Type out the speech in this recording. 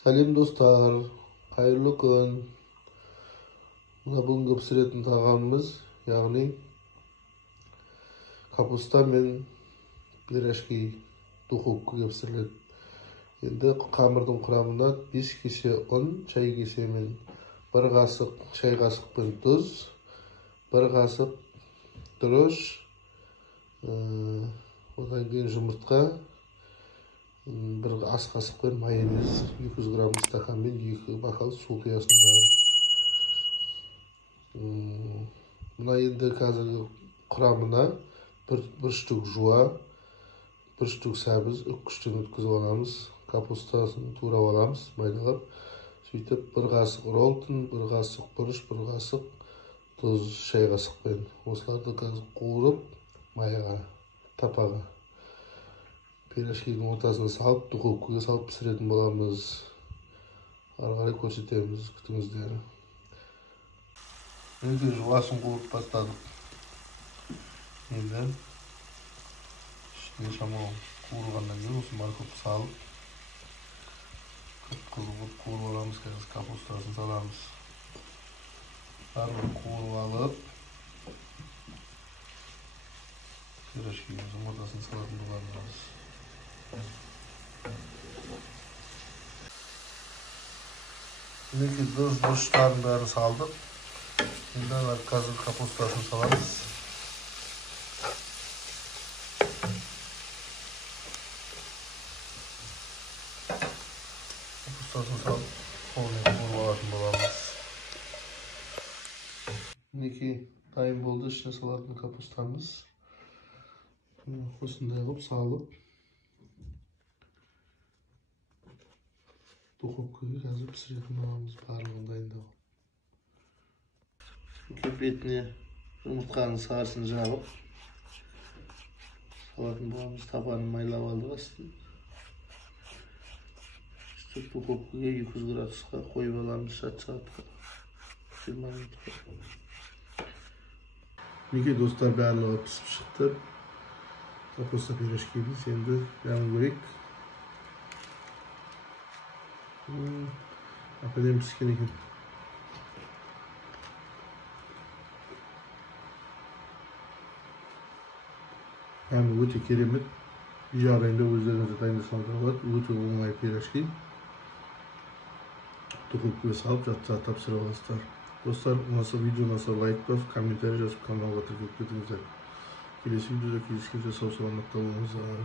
Сәлем достар, қайырлы күн. Мына бүгінгі пісіретін тағамымыз, яғни капуста мен пирожки духовкаға пісіріледі. Енді қамырдың құрамына 5 кесе ұн, шай кесемен 1 қасық шай қасықпен тұз, 1 қасық тұрыш, одан кейін жұмыртқа, 1 ас қасықпен майонез, 200 грамм стаканмен 2 бокал су құясың. Мына енді қазіргі құрамына 1 штук жуа, 1 штук сәбіз үккіштен өткізіп аламыз. Капустасын турап аламыз, майдалап. Сөйтіп 1 қасық ролтон, 1 қасық бұрыш, 1 қасық тұз шай қасықпен. Осыларды қазір қуырып, майға, тапаға. Пирожкидің ортасына салып, духовкаға салып пісіретін боламыз. Ары қарай көрсетеміз, күтіңіздер. Енді жуасын қуырып бастадық. Енді ішіне шамалы қуырғаннан кейін осы морковты салып, қып-қызыл қуырып аламыз. Қазір капустасын саламыз. Барлығын қуырып алып, пирожкиміздің ортасын салатын боламыз. Мінекей бұрыштарын бәрін салдық. Енді қазір капустасын саламыз. Капустасын салып, қолмен қуырып алатын боламыз. Мінекей дайын болды, ішіне салатын капустамыз. Осындай қылып салып, духовкаға қазір пісіретін боламыз, барлығын дайындап. Бетіне жұмыртқаның сарысын жағып салатын боламыз. Табанын майлап алдық астын. Сөйтіп духовкаға 200 градусқа қойып аламыз 6 сағатқа, 20 минутқа. Мінекей достар, барлығы пісіп шықты. Капуста пирожкиміз енді жағын көрейік. Ападем піскен екен. Әмі өте керемет. Үй жағдайында өздеріңізді дайындасаңыздар болады. Өте оңай пирожки. Духовкаға салып жатса тапсыра аласыздар. Достар, видео ұнаса лайк басып, комментарий жазып, каналға тіркеліп кетіңіздер. Келесі видеода кездескенше сау саламатта болыңыздар.